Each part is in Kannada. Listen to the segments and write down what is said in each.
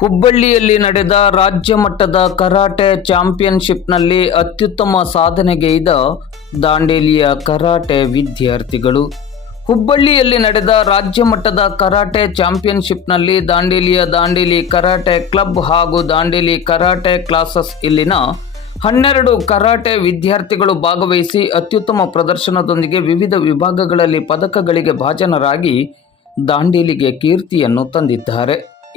ಹುಬ್ಬಳ್ಳಿಯಲ್ಲಿ ನಡೆದ ರಾಜ್ಯ ಮಟ್ಟದ ಕರಾಟೆ ಚಾಂಪಿಯನ್ಶಿಪ್ನಲ್ಲಿ ಅತ್ಯುತ್ತಮ ಸಾಧನೆಗೈದ ದಾಂಡೇಲಿಯ ಕರಾಟೆ ವಿದ್ಯಾರ್ಥಿಗಳು. ಹುಬ್ಬಳ್ಳಿಯಲ್ಲಿ ನಡೆದ ರಾಜ್ಯ ಮಟ್ಟದ ಕರಾಟೆ ಚಾಂಪಿಯನ್ಶಿಪ್ನಲ್ಲಿ ದಾಂಡೇಲಿ ಕರಾಟೆ ಕ್ಲಬ್ ಹಾಗೂ ದಾಂಡೇಲಿ ಕರಾಟೆ ಕ್ಲಾಸಸ್ ಇಲ್ಲಿನ 12 ಕರಾಟೆ ವಿದ್ಯಾರ್ಥಿಗಳು ಭಾಗವಹಿಸಿ ಅತ್ಯುತ್ತಮ ಪ್ರದರ್ಶನದೊಂದಿಗೆ ವಿವಿಧ ವಿಭಾಗಗಳಲ್ಲಿ ಪದಕಗಳಿಗೆ ಭಾಜನರಾಗಿ ದಾಂಡೇಲಿಗೆ ಕೀರ್ತಿಯನ್ನು ತಂದಿದ್ದಾರೆ.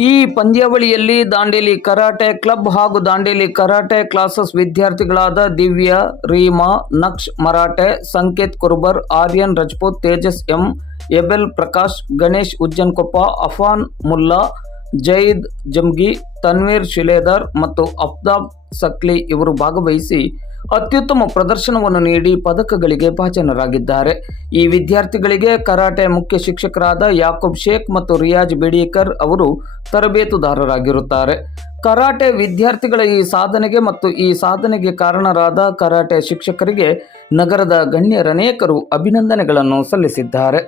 ಈ ಪಂದ್ಯಾವಳಿಯಲ್ಲಿ ದಾಂಡೇಲಿ ಕರಾಟೆ ಕ್ಲಬ್ ಹಾಗೂ ದಾಂಡೇಲಿ ಕರಾಟೆ ಕ್ಲಾಸಸ್ ವಿದ್ಯಾರ್ಥಿಗಳಾದ ದಿವ್ಯಾ, ರೀಮಾ, ನಕ್ಷ್ ಮರಾಠೆ, ಸಂಕೇತ್ ಕುರ್ಬರ್, ಆರ್ಯನ್ ರಜಪೂತ್, ತೇಜಸ್ ಎಂ, ಎಬೆಲ್ ಪ್ರಕಾಶ್, ಗಣೇಶ್ ಉಜ್ಜನಕೊಪ್ಪ, ಅಫಾನ್ ಮುಲ್ಲಾ, ಜೈದ್ ಜಮ್ಗಿ, ತನ್ವೀರ್ ಶಿಲೇದಾರ್ ಮತ್ತು ಅಫ್ತಾಬ್ ಸಕ್ಲಿ ಇವರು ಭಾಗವಹಿಸಿ ಅತ್ಯುತ್ತಮ ಪ್ರದರ್ಶನವನ್ನು ನೀಡಿ ಪದಕಗಳಿಗೆ ಭಾಜನರಾಗಿದ್ದಾರೆ. ಈ ವಿದ್ಯಾರ್ಥಿಗಳಿಗೆ ಕರಾಟೆ ಮುಖ್ಯ ಶಿಕ್ಷಕರಾದ ಯಾಕೂಬ್ ಶೇಖ್ ಮತ್ತು ರಿಯಾಜ್ ಬೇಡೀಕರ್ ಅವರು ತರಬೇತುದಾರರಾಗಿರುತ್ತಾರೆ. ಕರಾಟೆ ವಿದ್ಯಾರ್ಥಿಗಳ ಈ ಸಾಧನೆಗೆ ಮತ್ತು ಈ ಸಾಧನೆಗೆ ಕಾರಣರಾದ ಕರಾಟೆ ಶಿಕ್ಷಕರಿಗೆ ನಗರದ ಗಣ್ಯರನೇಕರು ಅಭಿನಂದನೆಗಳನ್ನು ಸಲ್ಲಿಸಿದ್ದಾರೆ.